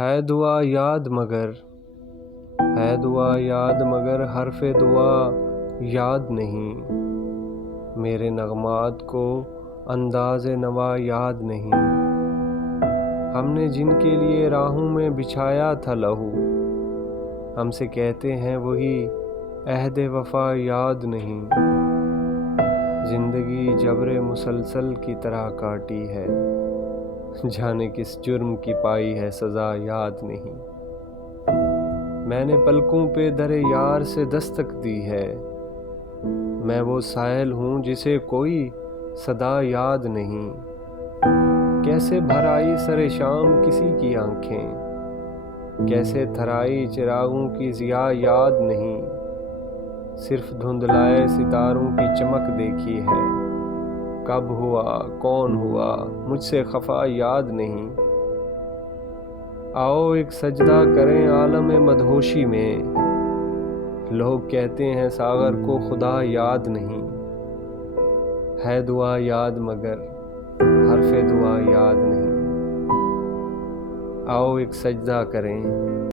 ہے دعا یاد مگر حرف دعا یاد نہیں، میرے نغمات کو انداز نوا یاد نہیں۔ ہم نے جن کے لیے راہوں میں بچھایا تھا لہو، ہم سے کہتے ہیں وہی عہد وفا یاد نہیں۔ زندگی جبر مسلسل کی طرح کاٹی ہے، جانے کس جرم کی پائی ہے سزا یاد نہیں۔ میں نے پلکوں پہ در یار سے دستک دی ہے، میں وہ سائل ہوں جسے کوئی صدا یاد نہیں۔ کیسے بھر آئی سر شام کسی کی آنکھیں، کیسے تھرائی چراغوں کی ضیاء یاد نہیں۔ صرف دھندلائے ستاروں کی چمک دیکھی ہے، کب ہوا کون ہوا مجھ سے خفا یاد نہیں۔ آؤ ایک سجدہ کریں عالم مدہوشی میں، لوگ کہتے ہیں ساغر کو خدا یاد نہیں۔ ہے دعا یاد مگر حرف دعا یاد نہیں، آؤ ایک سجدہ کریں۔